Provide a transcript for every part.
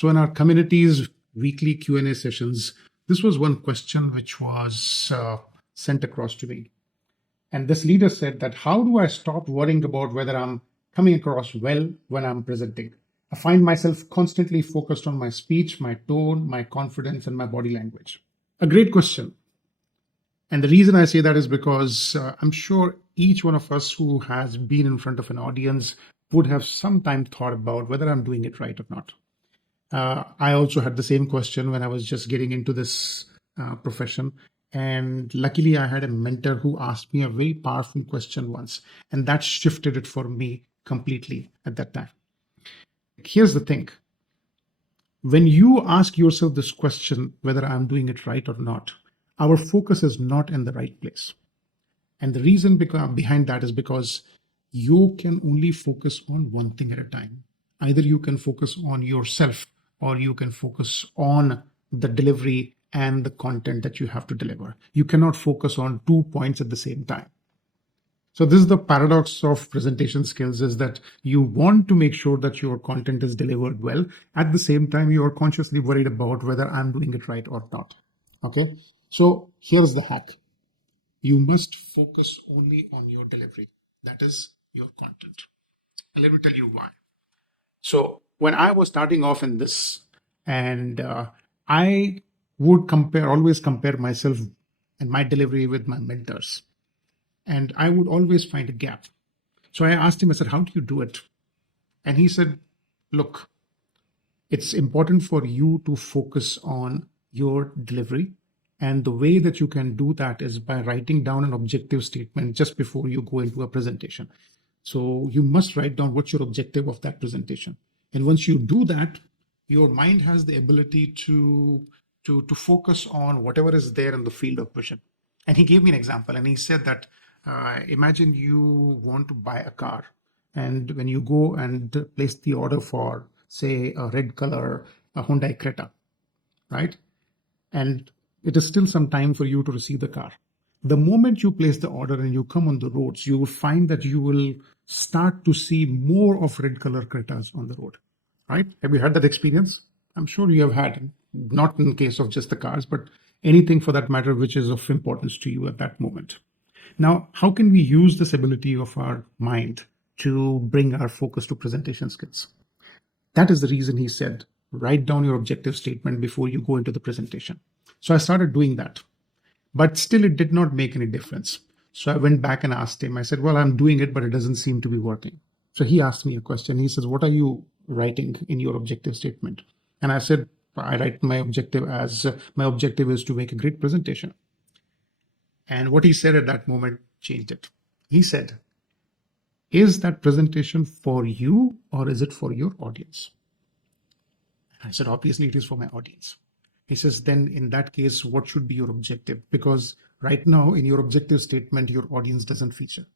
So in our community's weekly Q&A sessions, this was one question which was sent across to me. And this leader said that, how do I stop worrying about whether I'm coming across well when I'm presenting? I find myself constantly focused on my speech, my tone, my confidence, and my body language. A great question. And the reason I say that is because I'm sure each one of us who has been in front of an audience would have sometime thought about whether I'm doing it right or not. I also had the same question when I was just getting into this profession. And luckily, I had a mentor who asked me a very powerful question once, and that shifted it for me completely at that time. Here's the thing. When you ask yourself this question, whether I'm doing it right or not, our focus is not in the right place. And the reason behind that is because you can only focus on one thing at a time. Either you can focus on yourself or you can focus on the delivery and the content that you have to deliver. You cannot focus on 2 points at the same time. So this is the paradox of presentation skills, is that you want to make sure that your content is delivered well. At the same time, you are consciously worried about whether I'm doing it right or not. Okay. So here's the hack. You must focus only on your delivery. That is your content. And let me tell you why. So when I was starting off in this, and I would always compare myself and my delivery with my mentors. And I would always find a gap. So I asked him, I said, how do you do it? And he said, look, it's important for you to focus on your delivery. And the way that you can do that is by writing down an objective statement just before you go into a presentation. So you must write down what's your objective of that presentation. And once you do that, your mind has the ability to focus on whatever is there in the field of vision. And he gave me an example, and he said that imagine you want to buy a car, and when you go and place the order for, say, a red color, a Hyundai Creta, right? And it is still some time for you to receive the car. The moment you place the order and you come on the roads, you will find that you will start to see more of red color Cretas on the road, right? Have you had that experience? I'm sure you have had, not in the case of just the cars, but anything for that matter, which is of importance to you at that moment. Now, how can we use this ability of our mind to bring our focus to presentation skills? That is the reason he said, write down your objective statement before you go into the presentation. So I started doing that, but still it did not make any difference. So I went back and asked him, I said, well, I'm doing it, but it doesn't seem to be working. So he asked me a question. He says, what are you writing in your objective statement? And I said, I write my objective as my objective is to make a great presentation. And what he said at that moment changed it. He said, is that presentation for you or is it for your audience? I said, obviously it is for my audience. He says, then in that case, what should be your objective? Because right now in your objective statement, your audience doesn't feature.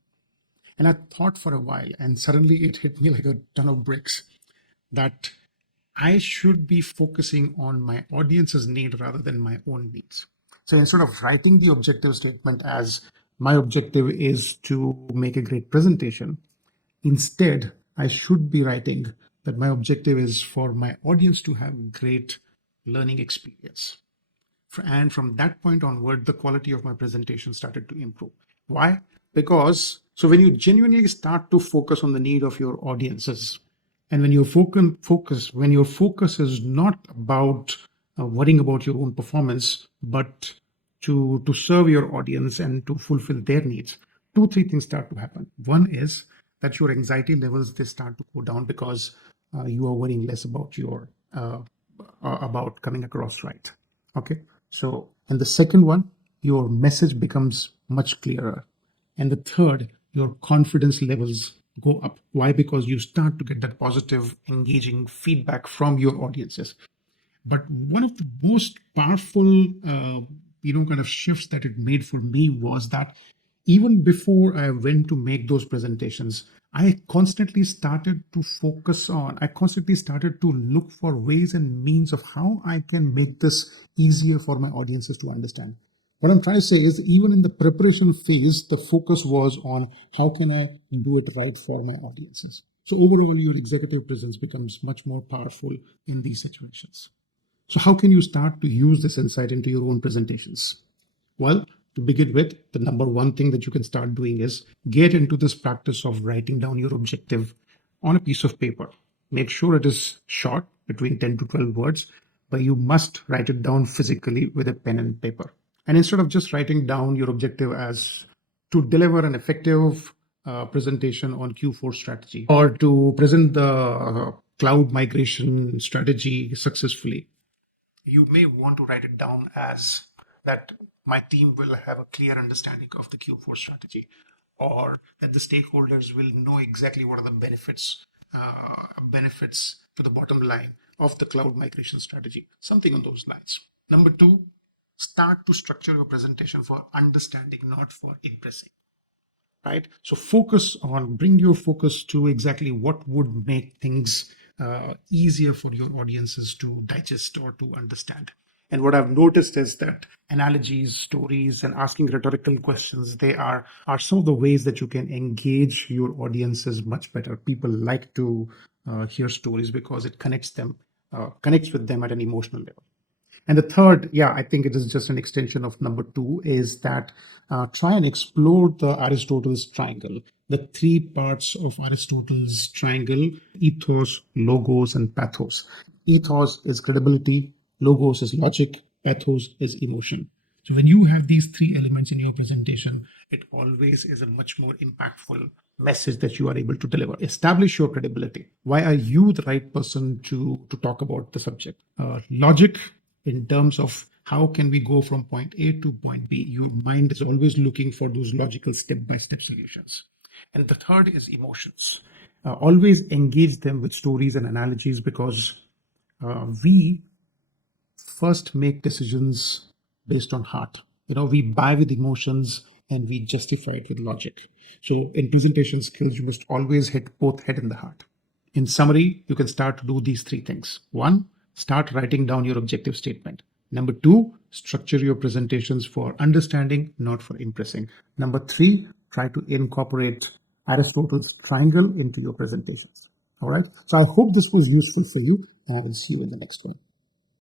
And I thought for a while, and suddenly it hit me like a ton of bricks, that I should be focusing on my audience's need rather than my own needs. So instead of writing the objective statement as my objective is to make a great presentation, instead, I should be writing that my objective is for my audience to have great learning experience. And from that point onward, the quality of my presentation started to improve. Why? Because, so when you genuinely start to focus on the need of your audiences, and when your focus is not about worrying about your own performance, but to serve your audience and to fulfill their needs, 2-3 things start to happen. One is that your anxiety levels, they start to go down because you are worrying less about your about coming across right. Okay. So, and the second one, your message becomes much clearer. And the third, your confidence levels go up. Why? Because you start to get that positive, engaging feedback from your audiences. But one of the most powerful, kind of shifts that it made for me was that even before I went to make those presentations, I constantly started to look for ways and means of how I can make this easier for my audiences to understand. What I'm trying to say is, even in the preparation phase, the focus was on how can I do it right for my audiences. So overall, your executive presence becomes much more powerful in these situations. So how can you start to use this insight into your own presentations? Well, to begin with, the number one thing that you can start doing is get into this practice of writing down your objective on a piece of paper. Make sure it is short, between 10 to 12 words, but you must write it down physically with a pen and paper. And instead of just writing down your objective as to deliver an effective presentation on Q4 strategy or to present the cloud migration strategy successfully, you may want to write it down as that my team will have a clear understanding of the Q4 strategy, or that the stakeholders will know exactly what are the benefits to the bottom line of the cloud migration strategy, something on those lines. Number two, start to structure your presentation for understanding, not for impressing. Right? So bring your focus to exactly what would make things easier for your audiences to digest or to understand. And what I've noticed is that analogies, stories, and asking rhetorical questions, they are some of the ways that you can engage your audiences much better. People like to hear stories because it connects with them at an emotional level. And the third, yeah, I think it is just an extension of number two, is that try and explore the Aristotle's triangle, the three parts of Aristotle's triangle: ethos, logos, and pathos. Ethos is credibility, logos is logic, pathos is emotion. So when you have these three elements in your presentation, it always is a much more impactful message that you are able to deliver. Establish your credibility. Why are you the right person to talk about the subject? Logic, in terms of how can we go from point A to point B. Your mind is always looking for those logical step-by-step solutions. And the third is emotions. Always engage them with stories and analogies, because we first make decisions based on heart. We buy with emotions and we justify it with logic. So in presentation skills, you must always hit both head and the heart. In summary, you can start to do these three things. One, start writing down your objective statement. Number two, structure your presentations for understanding, not for impressing. Number three, try to incorporate Aristotle's triangle into your presentations. All right. So I hope this was useful for you, and I will see you in the next one.